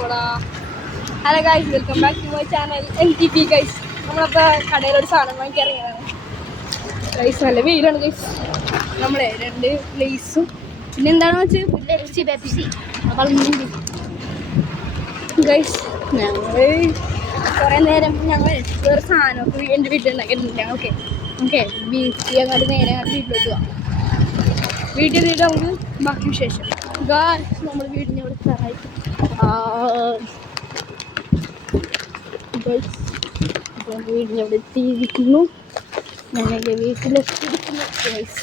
Hello guys, welcome back to my channel MTP guys. നമ്മളപ്പോൾ കടയിലൊരു സാധനം വാങ്ങിക്കാൻ ഇറങ്ങിയതാണ് ഗൈസ്. നല്ല വെയിലാണ് ഗൈസ്. നമ്മളെ 2 ലേസും പിന്നെ എന്താണെന്ന് വെച്ചാൽ പെപ്സി ഗൈസ്. ഞങ്ങൾ കുറേ നേരം വേറെ സാധനമൊക്കെ എൻ്റെ വീട്ടിലുണ്ടാക്കിയിട്ടുണ്ട്. ഞങ്ങൾക്ക് അങ്ങോട്ട് നേരെ വീട്ടിലോട്ട് പോവാം. വീട്ടിൽ നിന്ന് നമുക്ക് ബാക്കി വിശേഷം. ഗൈസ്, നമ്മൾ വീടിനെ ഇവിടെ സഹായിക്കും. വീടിനെ ഇവിടെ എത്തിയിരിക്കുന്നു. ഞങ്ങളുടെ വീട്ടിലെത്തിയിരിക്കുന്നു ഗൈസ്.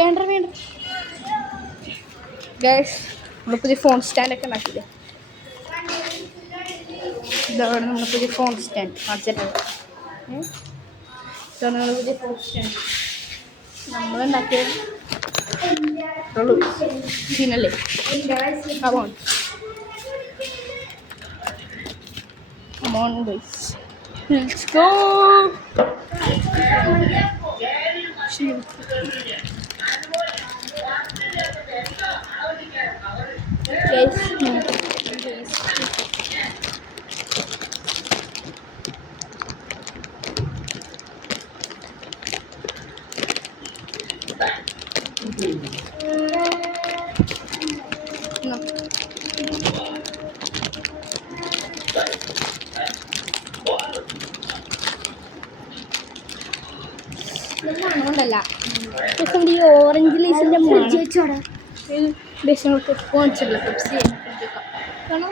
വേണ്ട ഗൈസ്, നമ്മൾ പുതിയ ഫോൺ സ്റ്റാൻഡൊക്കെ ഉണ്ടാക്കിയില്ലേ. ഇതാണ് നമ്മുടെ പുതിയ ഫോൺ സ്റ്റാൻഡ്. ഇതാണ് നമ്മുടെ പുതിയ ഫോൺ സ്റ്റാൻഡ്. നമ്മളുണ്ടാക്കിയത് സീനല്ലേ. Come on guys, let's go. ണ്ടല്ല ഈ ഓറഞ്ച് ലൈസിന്റെ വാങ്ങിച്ചല്ലോ പെപ്സി കാണോ.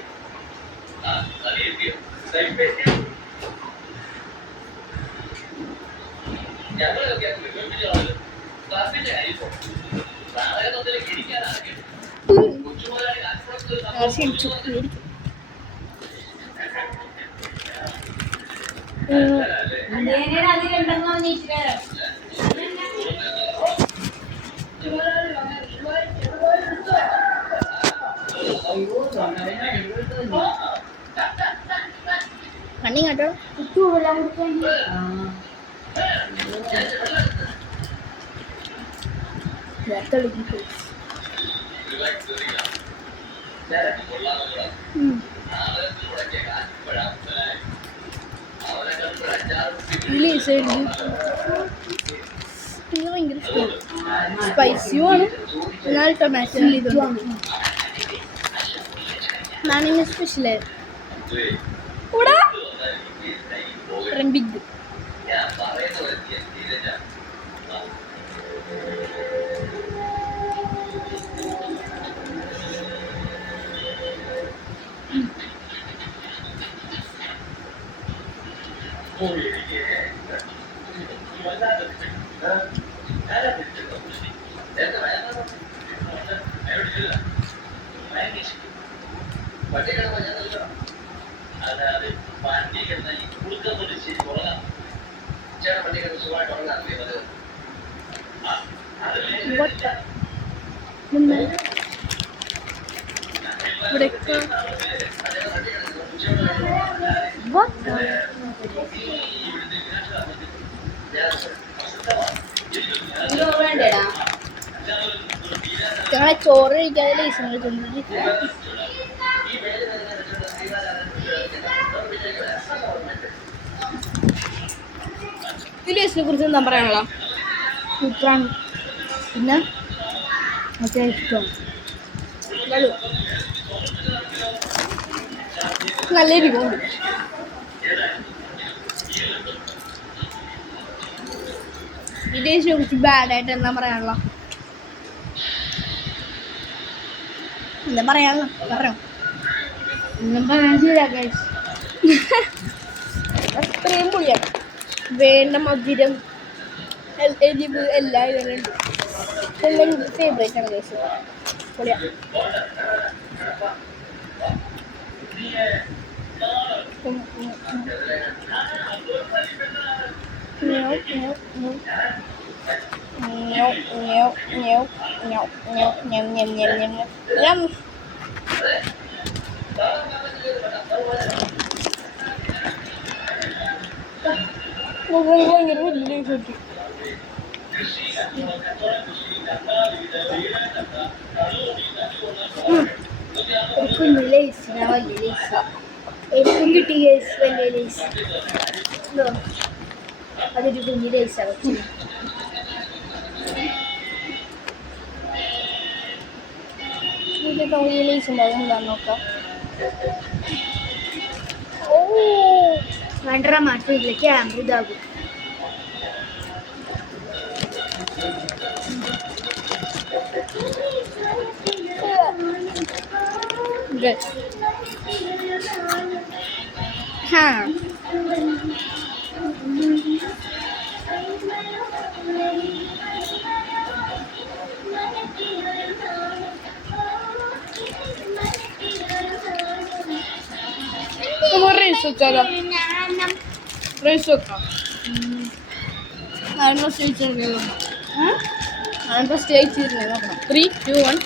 കണ്ണി കേട്ടോ ഭയങ്കര ഇഷ്ടമാണ്. സ്പൈസിയുമാണ്, എന്നാൽ ടൊമാറ്റോ ഇതുമാണ്. നാണിന് സ്പെഷ്യലായിരുന്നു ബിഗ്. ഞങ്ങളെ ചോറ് കഴിക്കാതെ ലൈസങ്ങൾ തിന്നിട്ട് ഈ ലേസിനെ കുറിച്ച് എന്താ പറയാനുള്ള? സൂപ്പറാണ്, പിന്നെ അത്യാവശ്യം ഇഷ്ടമാണ്. നല്ല എരിവുണ്ട്. ഈ ലേസിനെ കുറിച്ച് ബാഡായിട്ട് എന്താ പറയാനുള്ള? എന്താ പറയാനുള്ള പറഞ്ഞോ. ഒന്നും പറയാൻ ശരിയാ ഗൈസ്. അത്രയും പൊളിയാണ്. വേണ്ട മധുരം, എരിവ് എല്ലാം ഇതിലുണ്ട്. എല്ലാം ഫേവറേറ്റ് ആണ് ഗൈസ്. പൊളിയാ. ഭയങ്കര വലിയ കിട്ടി. കുഞ്ഞു ലേസ്, ഞാൻ വലിയ ലേസ് എനിക്കും കിട്ടി. ലേസ് വലിയ ലേസ് എന്തോ അതൊരു കുഞ്ഞു ലേസാണ് വെച്ചു. വലിയ ലേസ് ഉണ്ടാവും, എന്താന്ന് നോക്കാം. ഓ വേണ്ട മാറ്റില്ല, ക്യാമറ ഇതാകും. Good. Huh. Come on, race വെച്ചാലോ? റേസ് വെക്കാം. ഞാനിപ്പോൾ സ്റ്റേജ് ഞാനിപ്പോൾ സ്റ്റേജ് ചെയ്തിരുന്നേ നോക്കണം. 3, 2, 1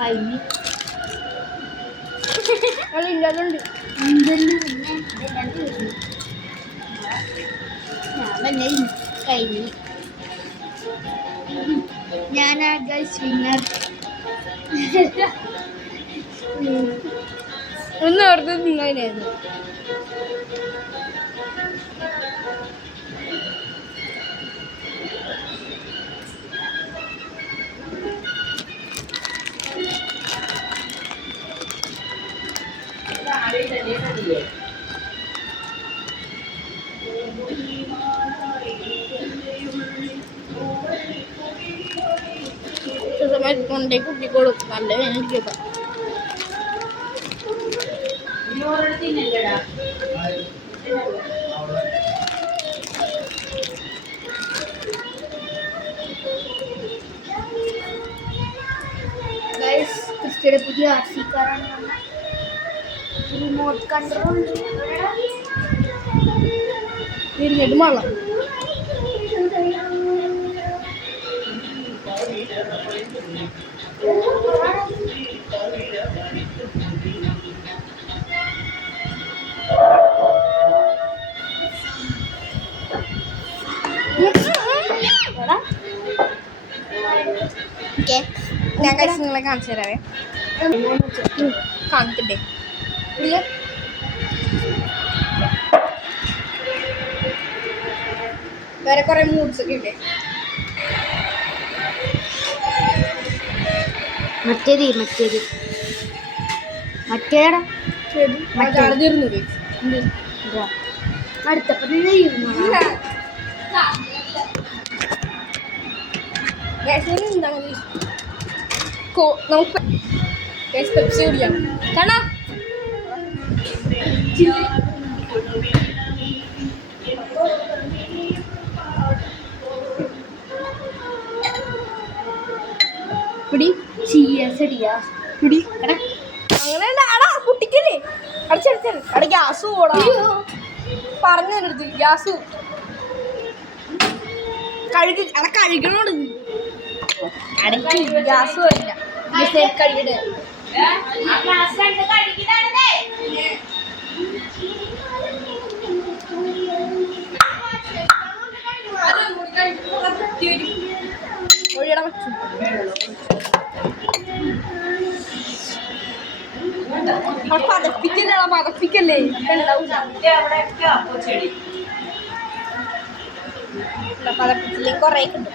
കഴിഞ്ഞു. അതുണ്ട്. കഴിഞ്ഞു. ഞാനാ ഗൈസ് വിന്നർ. ഒന്ന് വെറുതെ നിന്നായിരുന്നു. സമയത്ത് കൊണ്ടേ കുട്ടിക്കോളും നല്ല വേദനിക്കുക. ക്രിസ്റ്റയുടെ പുതിയ ആർസിക്കാരാണ്. റിമോട്ട് കൺട്രോൾ ഇരുന്നിട്ട് മഴ ഞാൻ കഴിച്ച് നിങ്ങളെ കാണിച്ചു തരാവേ. കാണിക്കണ്ടേ? വേറെ കുറെ മൂഡ്സ് ഒക്കെ ഉണ്ട്. മറ്റേടാ തീർന്നു. അടുത്തപ്പോ നമുക്ക് പെപ്സി കുടിക്കാം. കാണാ പിടി ചീയസടിയാ പിടി അങ്ങനെ അടാ കുട്ടിക്കല്ലേ അടച്ചടിച്ച അവിടെ ഗ്യാസ് പോടാ പറഞ്ഞെടുത്ത് ഗ്യാസ് കഴുകണോട് അടയ്ക്ക് ഗ്യാസ് പോയില്ല കഴുകണേ. ഒഴിയട വെച്ചു പതപ്പിക്കല്ലേ പതപ്പിച്ചില്ലേ കൊറേ കിട്ടും.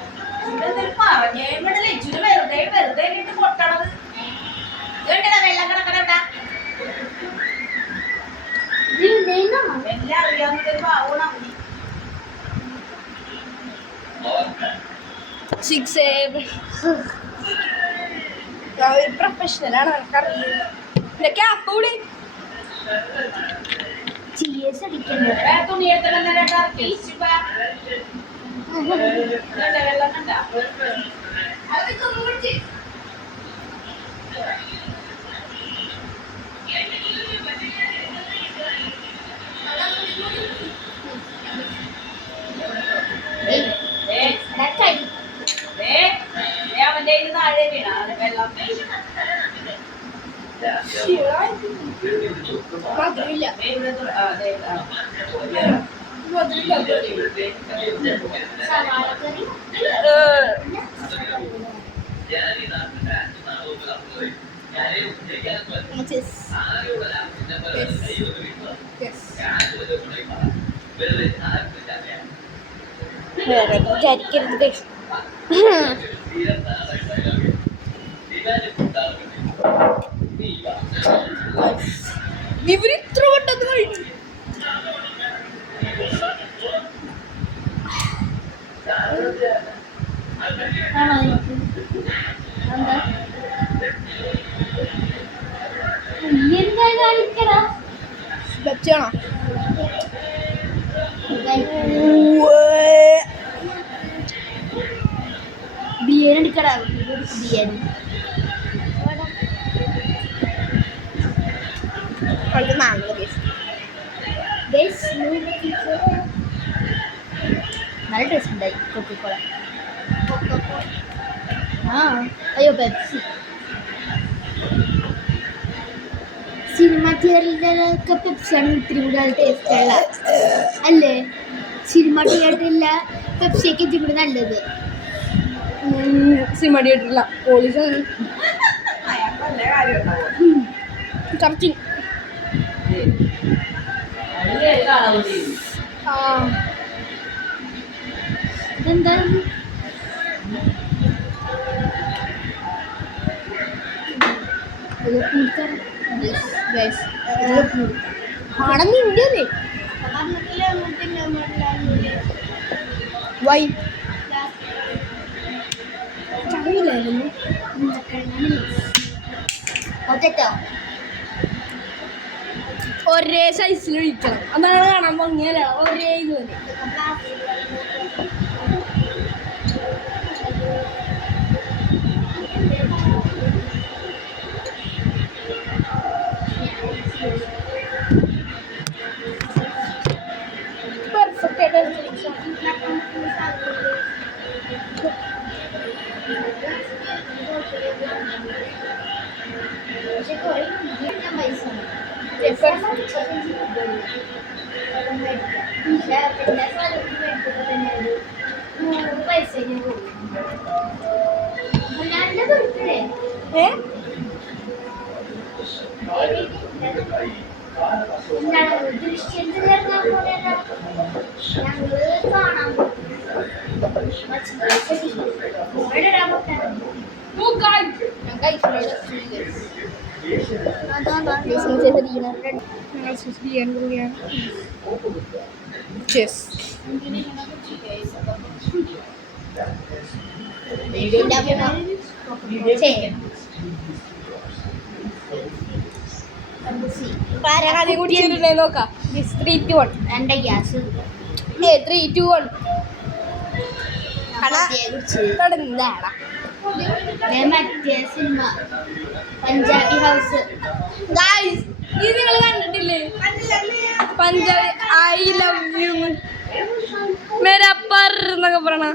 പ്രൊഫഷണലാണ് നമുക്കറിയില്ല. ഇതൊക്കെ അപ്പൂടെ ചീയസ് അടിക്കണ്ടേ താഴെ വീണ വെള്ളം മധുരമില്ല. വേറെ വിചാരിക്കരുത് guys. ഇവര് ഇത്ര പെട്ടെന്ന് കഴിഞ്ഞു. ആണോ എനിക്ക്? എന്താ എന്താ കാണിക്കടാ? വെച്ചാണോ ബിരിയാണി എടുക്കടാ. ബിരിയാണി അവൾക്ക് നാളെ Guys, നല്ല ടേസ്റ്റ് ഉണ്ടായി കൊക്കോക്കോള. ആ അയ്യോ പെപ്സി. സിനിമ തിയേറ്ററിലൊക്കെ പെപ്സിയാണ് ഇത്തിരി കൂടെ ടേസ്റ്റ് ഉള്ള അല്ലേ? സിനിമ തിയേറ്ററിലെ പെപ്സിയൊക്കെ ഇത്തിരി കൂടെ നല്ലത്. സിനിമ തിയേറ്ററില്ല പോലീസ് ചർച്ചിങ്. ഇതെന്താണ്? ആണെന്ന് ഇന്ത്യല്ലേ വൈ ചറിയില്ലായിരുന്നു. ഒറ്റോ ഒരേ സൈസിൽ ഒഴിക്കണം. അതാണ് കാണാൻ ഭംഗിയല്ല. ഒരേ ഇതുപോലെ പെർഫെക്റ്റ് ആയിട്ട് നോക്കാം. 3, 2, 1 എൻ്റെ ഗ്യാസ് 3, 2, 1 തുടങ്ങാടാ. മറ്റേ സിനിമ പഞ്ചാബി ഹൗസ്. ഇത് നിങ്ങൾ കണ്ടിട്ടില്ലേ? പഞ്ചാബി ഐ ലവ് യു മേരാ പർ എന്നൊക്കെ പറയണ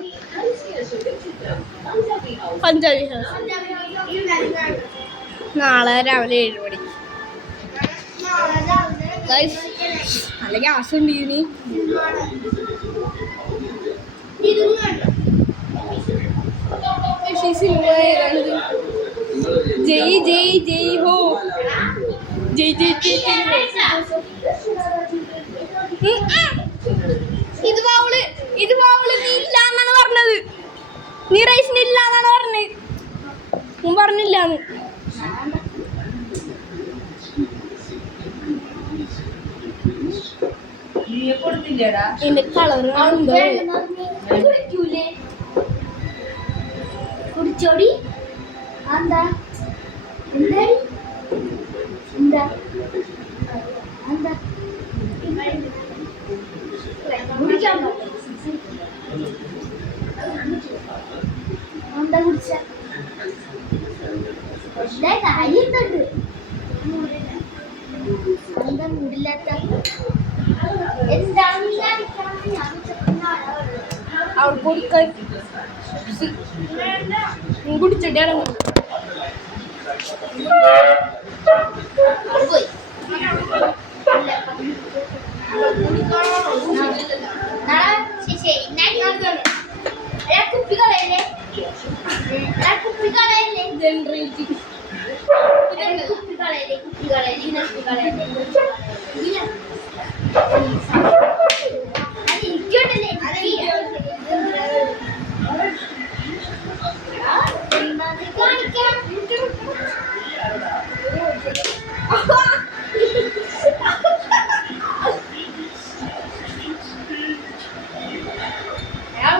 പഞ്ചാബി ഹൗസ്. നാളെ രാവിലെ 7 മണിക്ക്. നല്ല ഗ്യാസ് ഉണ്ട് ഇതിന്. സിനിമ ഏതാണിത്? ജയ് ജയ് ജയ് ഹോ ജയ് ജയ് ജയ് ജയ് ഹോ. ഇത് വാവള് നീ ഇല്ലാന്നാണ് പറഞ്ഞത്. നീ റൈസിന് ഇല്ലാന്നാണ് പറഞ്ഞത്. ഞാൻ പറഞ്ഞില്ലാന്ന്. എന്റെ കളർ കുടിച്ചോടി. എന്താ എന്താ എന്താ എന്താ കുടിക്കാൻ എന്താ കുടിച്ച കാര്യത്തുണ്ട്. എന്താ മുടില്ലാത്ത എന്താണ് അവൾ കുടിക്കാൻ കുടിച്ചിട്ടാണ് പോയി. കുപ്പികളല്ലേ കുപ്പികളല്ലേ ജനറേറ്റ്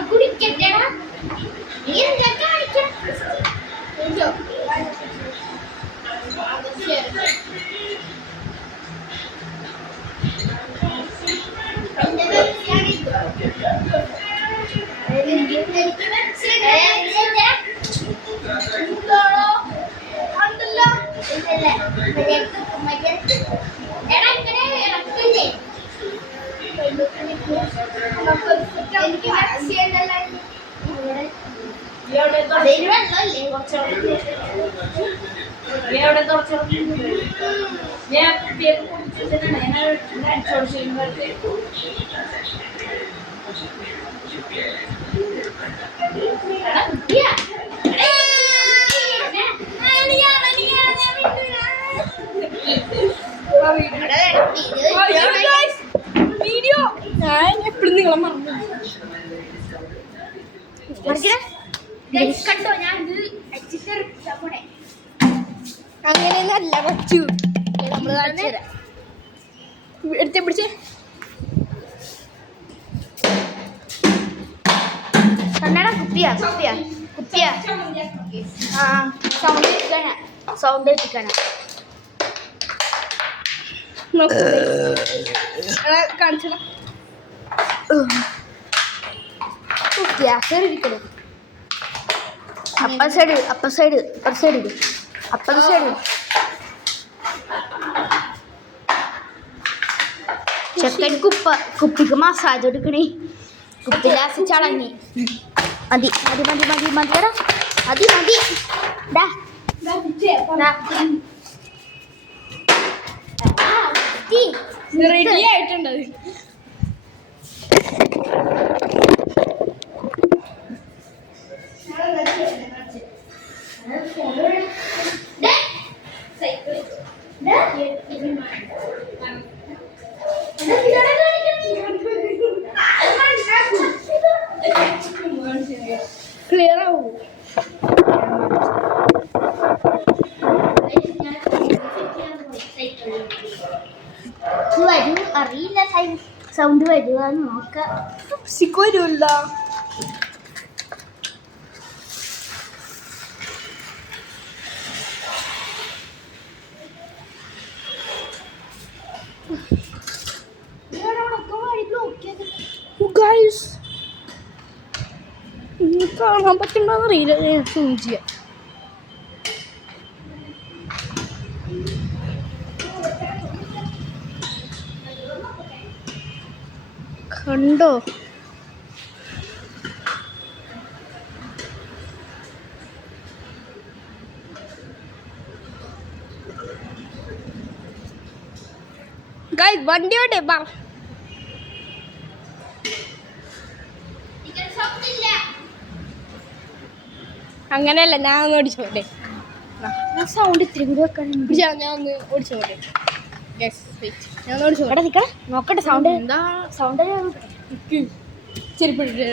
കുടിക്കട്ടെടാ നീ എന്താ കാണിക്കാം വീഡിയോ ഞാൻ എപ്പോഴും നിങ്ങളെ മറന്നു കണ്ടോ ഞാൻ അങ്ങനെയൊന്നല്ല പറ്റൂ നമ്മൾ കാണിച്ചു തരാം എടുത്തേ പിടിച്ചേ കണ്ണട കുപ്പിയാ കുപ്പിയാ കുപ്പിയാ ആ സൗണ്ട് എത്തിക്കാനാ സൗണ്ട് എത്തിക്കാനാ കാണിച്ചടാ ഗ്യാസ് ഇരിക്കണം upper side upper side upper side upper side ചെക്കൻ കുപ്പിക്ക് മസാജ് എടുക്കണേ കുപ്പി ലാസ്റ്റ് ചളങ്ങി മതി മതി മതി മതി മതിയടാ മതി മതി ഡാ റെഡി ആയിട്ടുണ്ട് ക്ലിയർ ആവൂ വരൂ അറിയില്ല സൗണ്ട് വരുക നോക്കാം സിക്ക് വരുമല്ല കാണാൻ പറ്റുന്നതെന്ന് അറിയില്ല ഞാൻ സൂം ചെയ്യാം കണ്ടോ ഗൈസ് വണ്ടിയോടെ പറ അങ്ങനെയല്ല ഞാൻ ഒന്ന് ഓടിച്ചോട്ടെ സൗണ്ട് ഇത്തിരി കൂടി വെക്കണം ഞാൻ ഒന്ന് ഓടിച്ചോട്ടെ ഞാൻ ഒന്ന് ഓടിച്ചോട്ടെ ഇവിടെ നിൽക്കണം നോക്കട്ടെ സൗണ്ട് എന്താ സൗണ്ട് ചെരുപ്പിട്ട്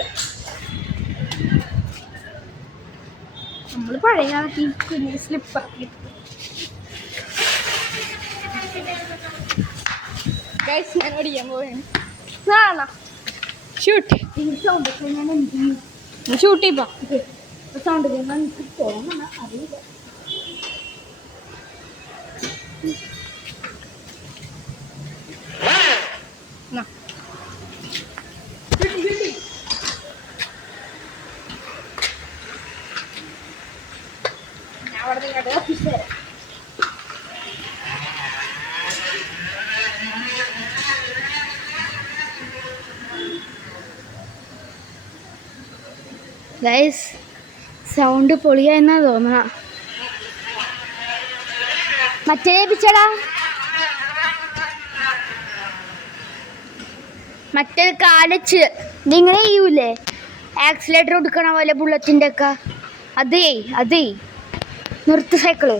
നമ്മൾ പഴയ കാലത്ത് കുഞ്ഞിന് സ്ലിപ്പാക്കി ഗൈസ് ഞാൻ ഓടിക്കാൻ പോവുകയാണ് ഷൂട്ട് സൗണ്ട് ഞാൻ എന്ത് ചെയ്യും ഷൂട്ട് ചെയ്യപ്പാ സൗണ്ട് കേൾക്കാൻ എനിക്ക് തോന്നണം അറിയില്ല ഞാൻ അവിടെ നിങ്ങളുടെ ഓഫീസ് തരാം ഗൈസ് സൗണ്ട് പൊളിയായെന്നാ തോന്നണ മറ്റേ പിച്ചടാ മറ്റേ കാലച്ച് നിങ്ങൾ ചെയ്യൂലേ ആക്സിലേറ്റർ കൊടുക്കണ പോലെ ബുള്ളറ്റിൻ്റെ ഒക്കെ അതേ നിർത്ത് സൈക്കിള്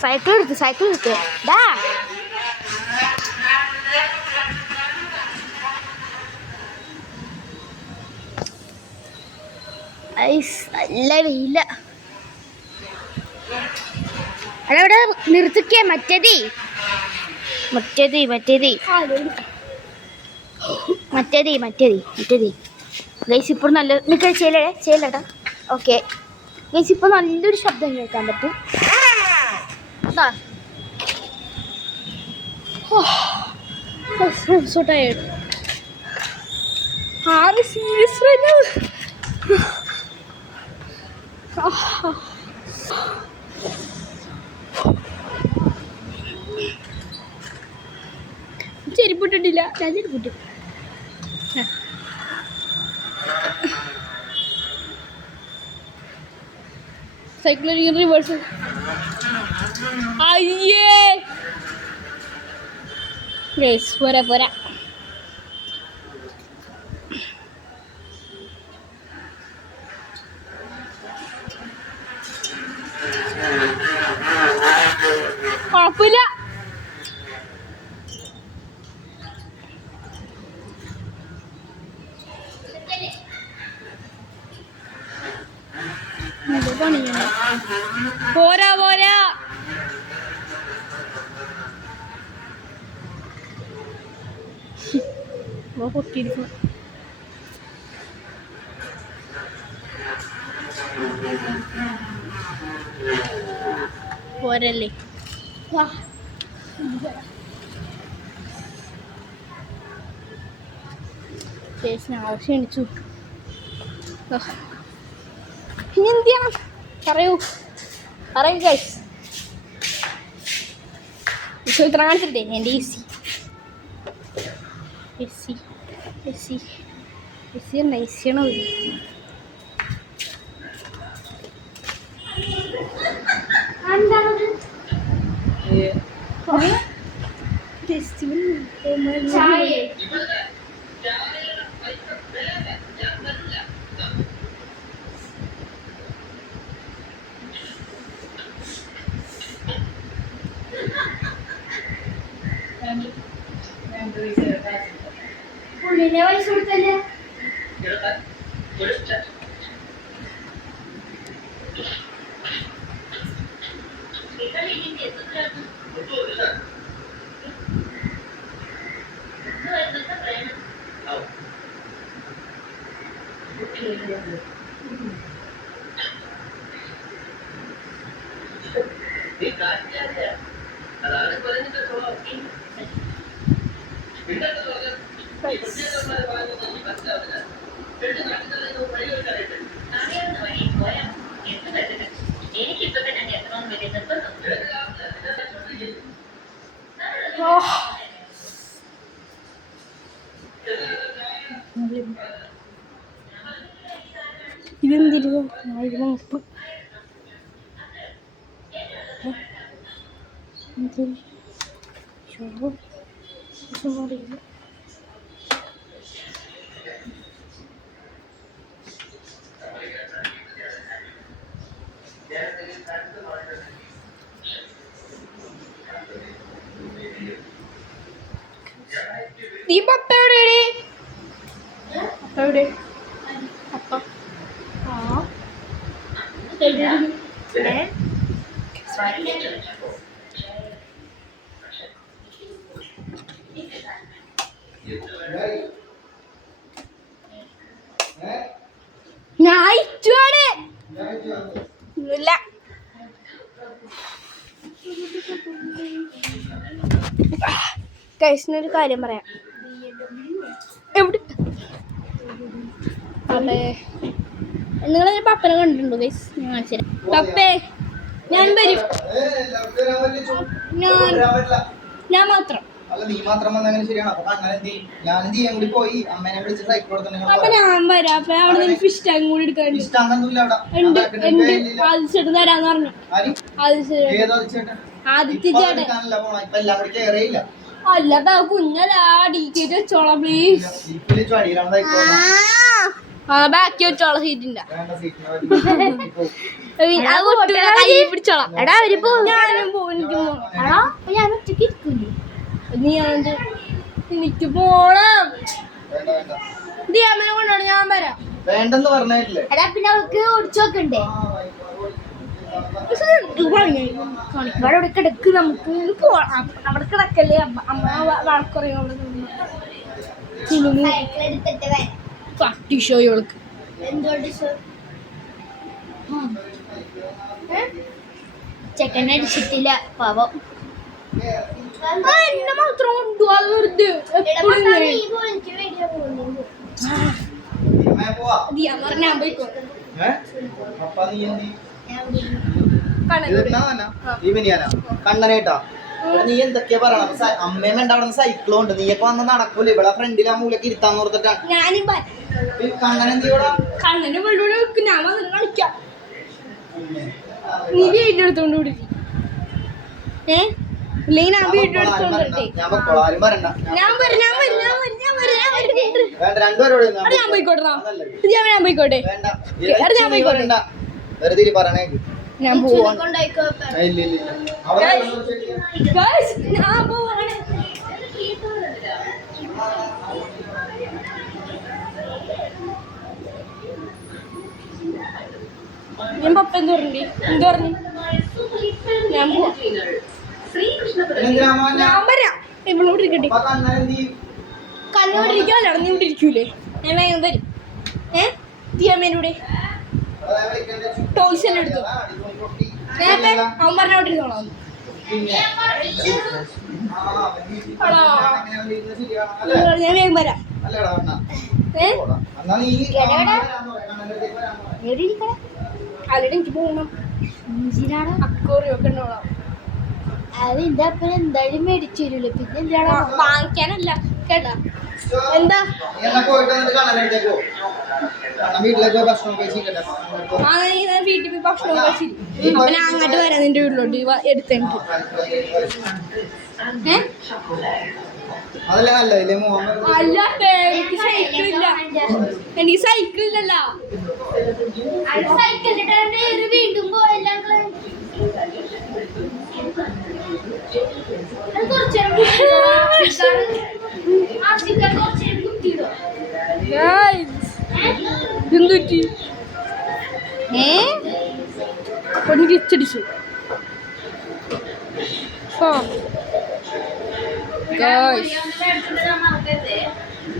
സൈക്കിൾ എടുത്ത് ഡാ നല്ല വെയില അവിടെ നിർത്തിക്കേ മറ്റേത് ഗൈസ് ഇപ്പോൾ നല്ല നിൽക്കാൻ ചെയ്യലേട്ടാ ഓക്കെ ഗൈസ് ഇപ്പോൾ നല്ലൊരു ശബ്ദം കേൾക്കാൻ പറ്റും so tired. I'm serious right now. ചെരിപ്പിട്ടിട്ടില്ല ഞാൻ ചെരിപ്പിട്ടു സൈക്കിൾ റിവേഴ്സ് അയ്യേ ഗൈസ് പോരാ കുഴപ്പമില്ല പോരാ പൊട്ടിയിരിക്കും പോരല്ലേ ഞങ്ങൾ ക്ഷണിച്ചു ഇനി എന്ത് ചെയ്യണം പറയൂ ഗൈസ് ഇത്ര കാണിച്ചിട്ടേ എൻ്റെ എസി നൈസിയാണ് പുള്ളിനെ പൈസ കൊടുത്തല്ലേ ഇതെന്തിരുന്നു ഉപ്പ് ഈ പപ്പ എവിടെ അപ്പ ഇല്ല കഴിച്ചിനൊരു കാര്യം പറയാം എവിടെ അതെ നിങ്ങളൊരു പപ്പനെ കണ്ടിട്ടുണ്ടോ ഗൈസ് ഞാൻ കാണിച്ചു തരാം പപ്പേ ഞാൻ വരും ഞാൻ മാത്രം അല്ല നീ മാത്രം വന്നങ്ങനെ ശരിയാണ് അപ്പൊ അങ്ങനെ ഞാനും ചെയ്യാൻ കൂടി പോയി അമ്മേനെ വിളിച്ച് സൈക്കിൾ അപ്പൊ ഞാൻ വരാം അപ്പൊ അവിടെ നിന്ന് ഫിഷ് ടാങ്ക് കൂടി എടുക്കാനുണ്ട് ഇഷ്ടമൊന്നുമില്ല ഉണ്ട് ആദിച്ചേട്ടൻ തരാന്ന് പറഞ്ഞു ആദിത്യ ചേട്ടൻ അല്ലാതെ കുഞ്ഞല്ലാ ഡീക്കേറ്റ് വെച്ചോളാം പ്ലീസ് ബാക്കി വെച്ചോളാം സീറ്റിന്റെ കൈ പിടിച്ചോളാം എടാ ഞാനും പോകും നീ ആണ്ട് എനിക്ക് പോണം. വേണ്ട വേണ്ട ദിയാമ്മനെ കൊണ്ടോണം, ഞാൻ വരാം. വേണ്ടെന്ന് പറഞ്ഞിട്ടില്ലേ? എടാ പിന്നെ അവൾക്ക് ഓടിച്ചു നോക്കണ്ടേ? ഇവിടെ ഇവിടെ കിടക്ക്, നമുക്ക് പോവാം. അവിടെ കിടക്കല്ലേ, അമ്മ വഴക്കുറയും. അവിടെ സൈക്കിൾ എടുത്തിട്ട് വരാം. പട്ടിഷോയോൾക്ക് എന്തുകൊണ്ട് ചെക്കനെ അടിച്ചിട്ടില്ല പാവം. എന്നെ മാത്രം കൊണ്ടുപോവാ വെറുതെ. എപ്പോഴും അമ്മേ പോവാ. ദിയാമ്മ പറഞ്ഞ ഞാൻ പോയിക്കോ. അപ്പ നീ എന്തി കണ്ണൻ കണ്ണനേട്ടാ നീ എന്തൊക്കെയാ പറയണത്? അമ്മേമ്മ അവിടെ സൈക്കിളും ഉണ്ട്, നീയൊക്കെ വന്ന് നടക്കൂല. ഇവിടെ ഫ്രണ്ടിൽ ആ മൂലക്ക് ഇരുത്താന്ന് ഓർത്തിട്ടാണ്. ഞാനും കണ്ണനെന്തിയോടാ? കണ്ണന് വെള്ളൂടെ വെക്കും, ഞാൻ വന്നിട്ട് കളിക്കാം. നീ വീഡിയോ എടുത്തോണ്ട് കൂടി ഇല്ലെങ്കിൽ ഞാൻ വീഡിയോ എടുത്തോണ്ടിട്ടെ. ഞാൻ പൊക്കോളാം, ആരും വരണ്ട. വേണ്ട, രണ്ടുപേരോട് ഞാൻ പോയിക്കോട്ടെ. ഞാൻ പോയിക്കോട്ടെ. വേണ്ട, ഞാൻ പോയിക്കോട്ടെ. വേണ്ട. വെറുതെ പറയണേക്ക്. ഞാൻ പോവാണ്. ഇല്ല ഇല്ല ഇല്ല അവിടെ Guys, ഞാൻ പോവാണ്. ഞാൻ പപ്പ എന്ത് പറഞ്ഞു? ഞാൻ പോവാ. എന്തിനാ മോനെ? ഞാൻ വരാം. ഇവളോട് ഇരിക്കട്ടെ. അപ്പൊ കണ്ണനെന്തി? കണ്ണോണ്ടിരിക്കാല്ലോ, നീ ഇവിടെ ഇരിക്കൂലേ? ഞാൻ വേഗം വരും. ദിയാമ്മേനൂടെ ടോയ്സ് എല്ലാം എടുത്തു. നേരത്തെ അവൻ പറഞ്ഞോട്ട് ഇരുന്നോളാം. പിന്നെ ഞാൻ വേഗം വരാം. അല്ലടാ അണ്ണാ. ഏ എന്നാ നീ ആരുടെ എനിക്ക് പോകണം. അക്കോറിയൊക്കെ ഉണ്ടോളാം. അത് എന്റെ അപ്പൻ എന്തായാലും മേടിച്ചു തരൂല്ലോ. പിന്നെ എന്തിനാണ് വാങ്ങിക്കാനല്ല കേട്ടാ. എന്താ എന്നാ പോയിട്ട് വന്നിട്ട് കണ്ണനെടുത്തേക്കോ. കണ്ണൻ വീട്ടിലേക്ക് പോയി ഭക്ഷണം കഴിച്ചിട്ട് വീട്ടിൽ പോയി ഭക്ഷണം കഴിച്ചിട്ട് അപ്പൊ ഞാൻ അങ്ങോട്ട് വരാം നിന്റെ വീട്ടിലോട്ട് എടുത്തിട്ട്. അതല്ലേ നല്ലതല്ലേ മോഹൻ? അല്ലാതെ എനിക്ക് സൈക്കിൾ ഇല്ല. എനിക്ക് സൈക്കിൾ ഇല്ലല്ലോ. സൈക്കിളിട്ട് വീണ്ടും പോയെല്ലാം എന്തുറ്റി ഒന്ന് കിച്ചടിച്ചു.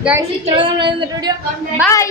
ഗൈസ് ഇത്ര നമ്മൾ ബൈ.